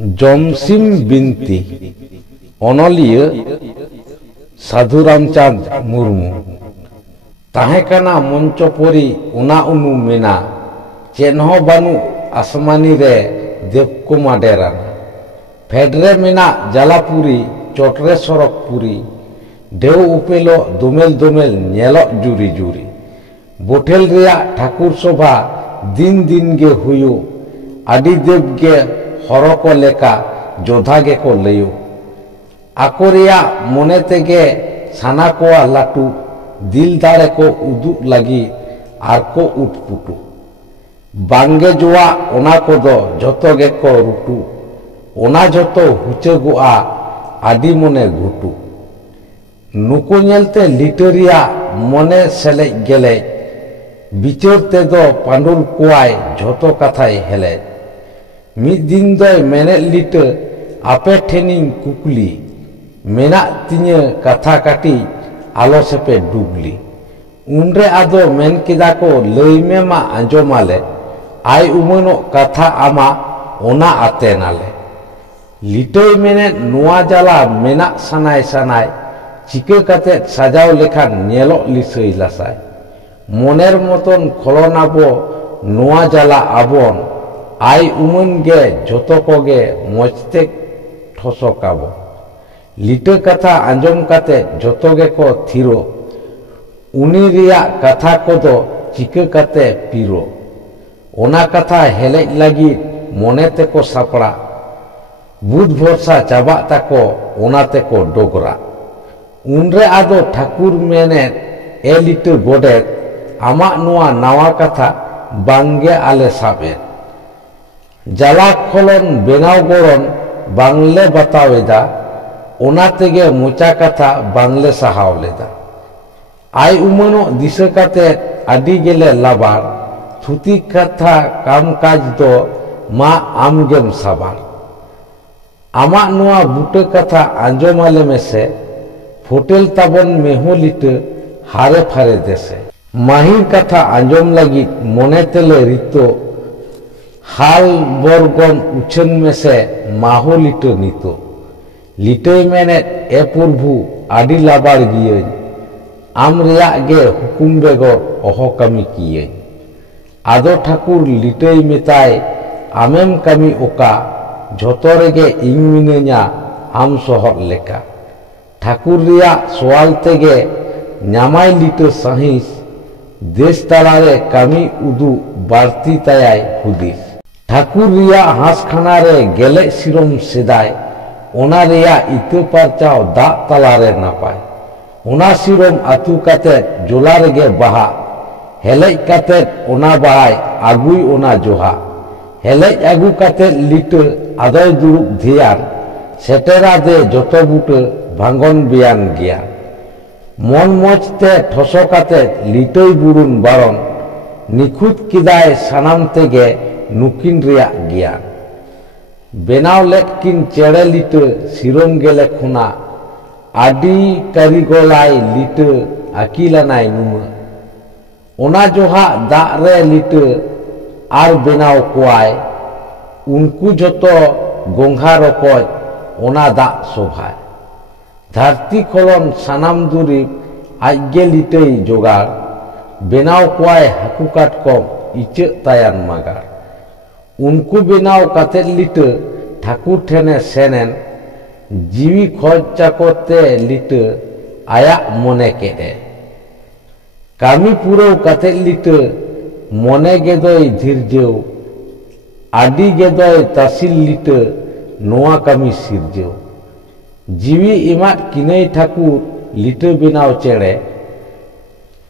जमसिम बिनती अनलिया साधु रामचांद मुर्मू ताहेकाना मंचपरी उना उनु मेना चेन्हो बानु आसमानी रे देवकुमा डेराना फेडरे मेना जलापुरी चोटरे सरकपुरी देव उपेलो दोमेल दोमेल नेलो जुरी जुरी बोटेल रिया ठाकुर सभा दिन दिन गे हुयो आदि देव गे हरको लेका जोधा गे को लयो आको रिया मने तेगे साना कोआ लाटू दिल दाड़े को उदु लगी आर को उठपुटू बांगे जुआ ओना को दो जतो गे को रुटू ओना जतो हुचेगुआ आदि मने घुटू नुको नेलते लिटरिया मने सेले गेले बिचोर ते दो पांडुल कुआय झोतो कथाय हेले मिद दिन दो मेने लिट आपे ठेनिंग कुकली मेना तिnye कथा काटी आलो सेपे डुबली उनरे आदो मेन किदा को लईमे मा आंजोमाले आय उमनो कथा आमा ओना आते नाले लिटोय मेने नुआ जाला मेना सनाय सनाय चिके कते सजाव लेखा नेलो लिसई लासाय मनेर मतन खलनाबो नुआ जाला आबन आय उमन गे जतो कोगे मजते ठसकाबो लिटे कथा आंजम काते जतो गे को थिरो उनी रिया कथा को दो चिके कते पीरो ओना कथा हेले लगी मने ते को सापड़ा बुध भरसा चाबा ताको ओना ते को डोगरा उनरे आदो ठाकुर मेने ए लिटे गोडे आमा नुआ नावा कथा बांगे आले साबे जाला खलन बेनाव गरन बांगले बतावेदा ओना तेगे मोचा कथा बांगले सहाव लेदा आय उमनो दिशा काते आदि गेले लाबार थुती कथा काम काज दो मा आमगेम साबार आमा नुआ बुटे कथा आंजोमाले मेसे फोटेल ताबन मेहो लिटे हारे फारे देसे माहिर कथा आंजोम लगी मने तेले रितो हाल बरगन उछन मेसे माहो लिटे नितो लिटे मेने ए प्रभु आदि लाबार गिये आम रिया गे हुकुम बेगर अहो कमी किये आदो ठाकुर लिटे मेताय आमेम कमी ओका झोतोरे गे इंग मिने냐 आम सोहर लेका ठाकुर रिया सोवाल तेगे न्यामाय लिटे सहिस देश तालारे कमी उदु बारती तायाय हुदिस ठाकुर रिया हास खाना रे गेले सिरम सेदाय ओना रिया इतो पारचाव दा तालारे नापाय ओना सिरम आतु काते जोला रेगे बाहा हेलेज काते ओना बाहाय आगुई ओना जोहा हेलेज आगु काते लिटे आदय दुरुब धियान सेटेरा दे जतो बुटे भांगन बियान गिया मन मजते ठसो काते लिटोय बुरुन बारन निखुत किदाय सानाम तेगे नुकिन रिया गिया बेनाव लेकिन चेड़े लिटे सिरम गेले खुना आदि कारिगोलाय लिटे आकिलानाय नुमा ओना जोहा दा रे लिटे आर बेनाव कोआय उनको जतो गोंघा रकोय ओना दा सोभाय धरती खलन सानाम दुरिब आगे लिटे जोगार बेनाव कोआय हाकु काटकम इचे तायान मागार उनको बेनाव काते लिटे ठाकुर ठेने सेनेन जीवी खर्चा करते लिटे आया मने केडे कामी पुरो काते लिटे मने गेदोय धीरजेव आदि गेदोय तासिल लिटे नोआ कामी सिरजेव जीवी इमात किनई ठाकुर लिटे बेनाव चेड़े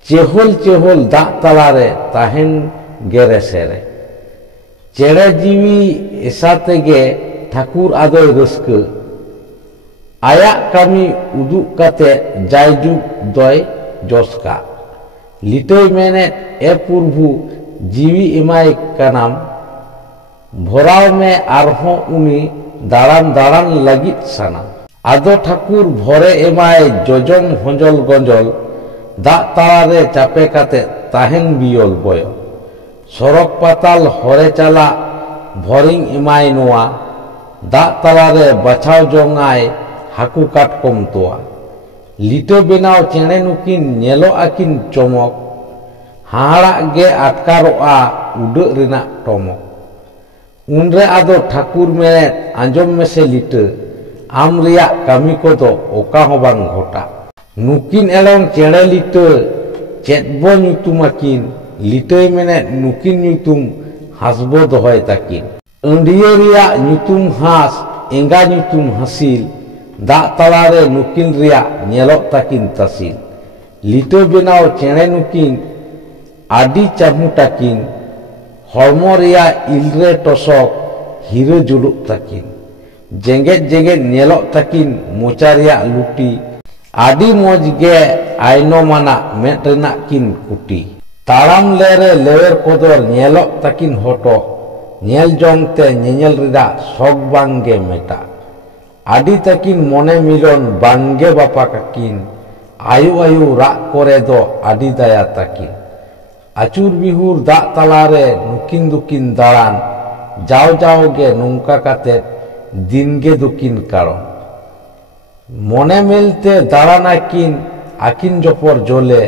चेहल चेहल दा तालारे ताहेन गेरे सेरे चेड़े जीवी एसाते गे ठाकुर आदोय रस्के आया कामी उदुक काते जायजुग दोय जसका लिटोय मेने ए प्रभु जीवी इमाय कानाम भराव में आरहो उनी दाड़ान दाड़ान लगित साना आदो ठाकुर भरे एमाय जजम हंजल गंजल दा तालारे चापे काते ताहेन बियल बय सरक पाताल हरे चाला भरिंग इमाय नोआ दाग तलारे बाछाव जोंगाय हाकू काटकम तोआ लिटो बेनाव चेणे नुकिन नेलो आकिन चमक हाहाड़ा गे आटकारोआ उडा रेना टमक उनरे आदो ठाकुर मेने आंजम मेसे लिटो आम रिया कामी कोदो ओका हो बांग घटा नुकिन एलों चेणे लिटो चेतबो ᱧᱩᱛᱩᱢᱟᱠᱤन लिटोय मेने नुकिन ᱧᱩᱛᱩᱢ हासबो दोहय ताकिन अंडियो रिया ᱧᱩᱛᱩᱢ हास एंगा ᱧᱩᱛᱩᱢ हासिल दाग तलारे नुकिन रिया नेलो ताकिन तासिल लिटो बेनाव चेणे नुकिन आदि चामु ताकिन हरमो रिया इलरे टसक हिरो जुलुक ताकिन जेंगे जेंगे नेलो ताकिन मोचा रिया लुटी आदि मौज गे आयनो माना मेट रेना किन कुटी ताड़ाम लेरे लेवेर कोदर नेलो ताकिन हटो नेल जोंगते नेनेल रिदा शौक बांगे मेटा आदि ताकिन मने मिलन बांगे बापा काकिन आयु आयु राग करे दो आदि दाया ताकिन आचुर बिहुर दाग तलारे नुकिन दुकिन दाड़ान जाव जाव गे नोंका काते दिन गे दुकिन कारो मने मिलते दाड़ाना किन आकिन जपर जोले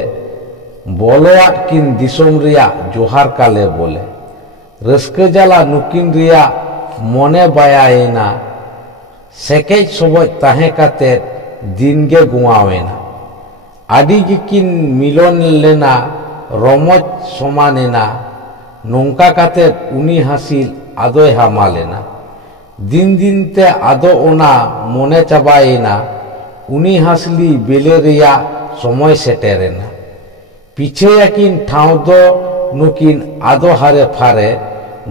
बोलोआट किन दिसोम रिया जोहार काले बोले रस्के जाला नुकिन रिया मने बायाएना सेकेज सबज ताहे काते दिन गे गुआवेना आदि गिकिन मिलन लेना रमज समानेना नोंका काते उनी हासिल आदोय हामालेना दिन दिन ते आदो ओना मने चाबाएना उनी हासली बेले रिया समय सेटेरेना पीछे याकिन ठाव दो नुकिन आदो हारे फारे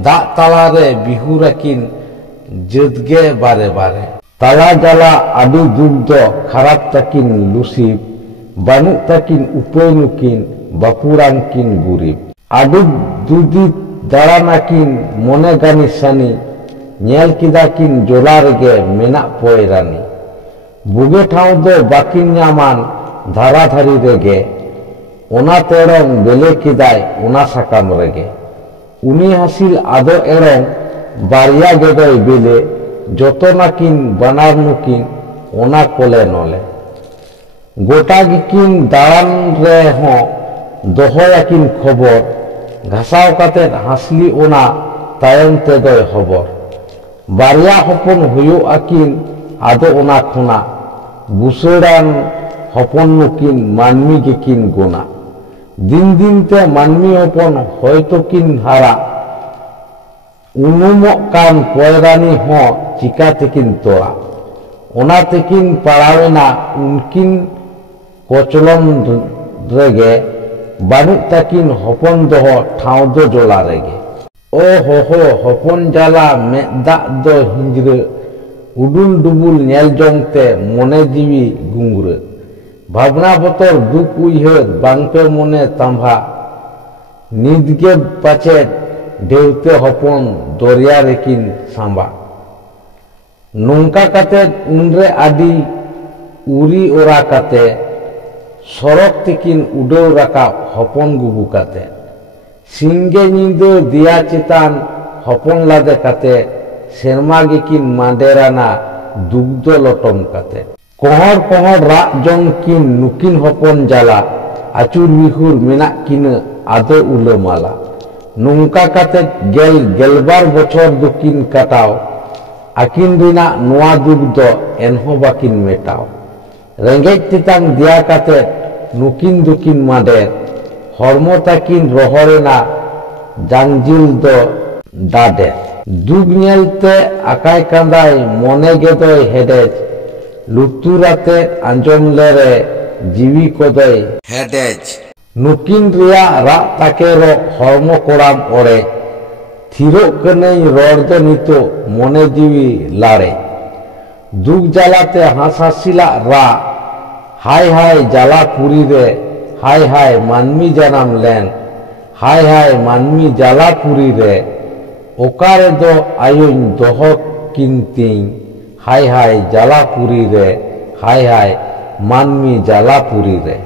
दाग तलारे बिहुराकिन जदगे बारे बारे ताला जाला आदि दुख दो खराब ताकिन लुसिब बानु ताकिन उपय नुकिन बापुरान किन गुरिब आदि दुदी दाड़ानाकिन मने गानी सानी नेल किदा किन जोला रेगे मेना पोयरानी बुगे ठाव दो बाकिन ᱧᱟᱢᱟᱱ धारा धारी रेगे ओना तेरंग बेले किदाय ओना साकाम रेगे उनी हासिल आदो एरंग बारिया गेदोय बेले जतो नाकिन बानार नुकिन ओना कोले नले गोटा गिकिन दाड़ान रे हो दोहयाकिन खबर घासाव काते हासली ओना तायम तेदोय खबर बारिया हपन हुयो आकिन आदो ओना खुना बुसड़ान हपन नुकिन मानमी गिकिन गोना दिन दिन ते मानमी हपन होयतो किन हारा उनुमक कान पोयरानी हो चिका तेकिन तोरा ओना तेकिन पाड़ावेना उनकिन कोचलम रेगे बानु ताकिन हपन दोहो ठाव दो जोला रेगे ओ हो हपन जाला मेदा दो हिंजरे उडुल डुबुल नेल जोंगते मने जीवी गुंगुरे भावना बतर दुख उइहर बांगपे मने तांभा निदगे पाचे देवते हपन दरिया रेकिन सांबा नोंका काते उनरे आदि उरी ओरा काते सरक तेकिन उडौ राका हपन गुबु काते सिंगे निदो दिया चितान हपन लादे काते सेरमा गिकिन मांडेराना दुग्ध लटम काते कहर कहर राग जंग किन नुकिन हपन जाला आचुर बिहुर मेना किन आदो उलमाला नोंका काते गेल गेलबार बछर दुकिन काटाव आकिन रिना नोआ दुग्ध एनहो बाकिन मेटाव रेंगेज तितांग दिया काते नुकिन दुकिन मांडेर हरमो ताकिन रोहरेना जांगजिल दो दादे दुग नेलते आकाय कांदाय मने गेदोय हेडेज लुतुराते आंजम लेरे जीवी कोदोय हेडेज नुकिन रिया राग ताकेरो हरमो कोड़ाम ओरे थिरो कनेय रड़ दो नितो मने जीवी लाड़े दुग जालाते हासासिला रा हाय हाय जाला पुरी रे हाय हाय मानमी जानाम लेन हाय हाय मानमी जाला पुरी रे ओकारे दो आयुन दोहो किंतिंग हाय हाय जाला पुरी रे हाय हाय मानमी जाला पुरी रे।